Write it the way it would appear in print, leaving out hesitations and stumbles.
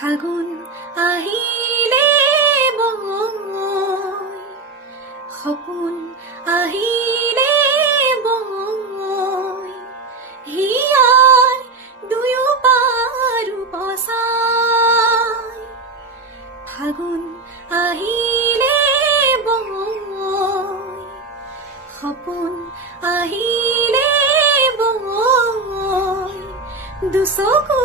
ফাগুন আহিলে বৈ, সপোন আহিলে বৈ, হিয়াই দুয়ো পাৰো বচাই। ফাগুন আহিলে বৈ, সপোন আহিলে বৈ, দুচকু